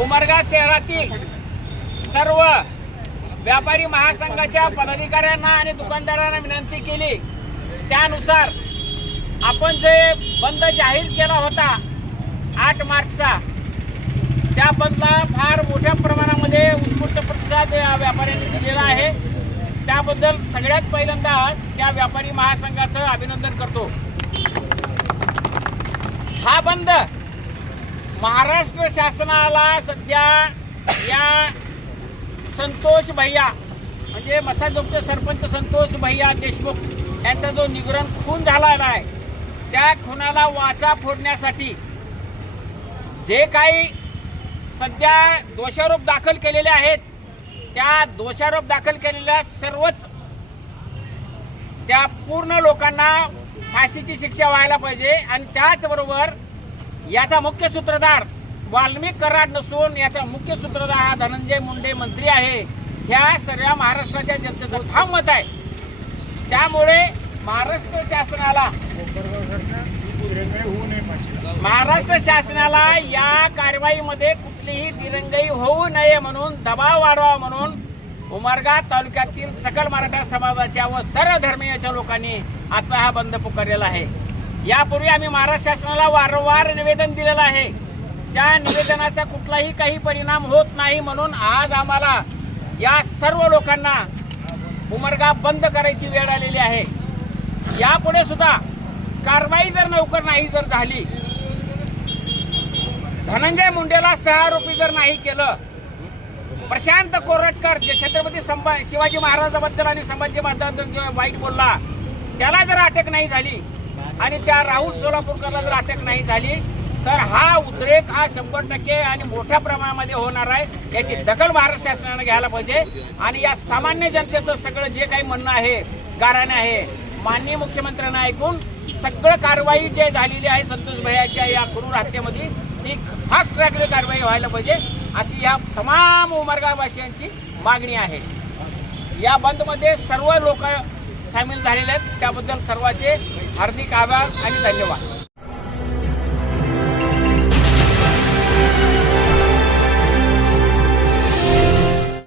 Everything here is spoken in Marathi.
उमरगा शहरातील सर्व व्यापारी महासंघाच्या पदाधिकाऱ्यांना आणि दुकानदारांना विनंती केली. त्यानुसार आपण जे बंद जाहीर केला होता आठ मार्चचा त्या बंदला फार मोठ्या प्रमाणामध्ये उत्स्फूर्त प्रतिसाद या व्यापाऱ्यांनी दिलेला आहे. त्याबद्दल सगळ्यात पहिल्यांदा त्या व्यापारी महासंघाचं अभिनंदन करतो. हा बंद महाराष्ट्र शासनाला सध्या या संतोष भैया म्हणजे मसाजोगचे सरपंच संतोष भैया देशमुख यांचा जो निगरण खून झालेला आहे त्या खुनाला वाचा फोडण्यासाठी जे काही सध्या दोषारोप दाखल केलेले आहेत त्या दोषारोप दाखल केलेल्या सर्वच त्या पूर्ण लोकांना फाशीची शिक्षा व्हायला पाहिजे आणि त्याचबरोबर याचा मुख्य सूत्रधार वाल्मिक कराड नसून याचा मुख्य सूत्रधार हा धनंजय मुंडे मंत्री आहे. ह्या सर्व महाराष्ट्राच्या जनतेचं ठाम मत आहे. त्यामुळे महाराष्ट्र शासनाला महाराष्ट्र शासनाला या कारवाईमध्ये कुठलीही दिरंगाई होऊ नये म्हणून दबाव वाढवा म्हणून उमरगा तालुक्यातील सकल मराठा समाजाच्या व सर्व धर्मीयाच्या लोकांनी आजचा हा बंद पुकारलेला आहे. यापूर्वी आम्ही महाराष्ट्र शासनाला वारंवार निवेदन दिलेलं आहे. त्या निवेदनाचा कुठलाही काही परिणाम होत नाही म्हणून आज आम्हाला या सर्व लोकांना उमरगा बंद करायची वेळ आलेली आहे. यापुढे सुद्धा कारवाई जर लवकर नाही जर झाली धनंजय मुंडेला सहारोपी जर नाही केलं प्रशांत कोरटकर जे छत्रपती संभा शिवाजी महाराजाबद्दल आणि संभाजी महाराजांबद्दल जे वाईट बोलला त्याला जर अटक नाही झाली आणि त्या राहुल सोलापूरकरला जर अटक नाही झाली तर हा उद्रेक हा शंभर टक्के आणि मोठ्या प्रमाणामध्ये होणार आहे याची दखल महाराष्ट्र शासनानं घ्यायला पाहिजे. आणि या सामान्य जनतेचं सगळं जे काही म्हणणं आहे कारण आहे माननीय मुख्यमंत्र्यांना ऐकून सगळं कारवाई जे झालेली आहे संतोष भैयाच्या या क्रूर हत्येमध्ये ती फास्ट ट्रॅकने कारवाई व्हायला पाहिजे अशी या तमाम उमरगाववासियांची मागणी आहे. या बंदमध्ये सर्व लोक सामील झालेले आहेत त्याबद्दल सर्वांचे हार्दिक आभार आणि धन्यवाद.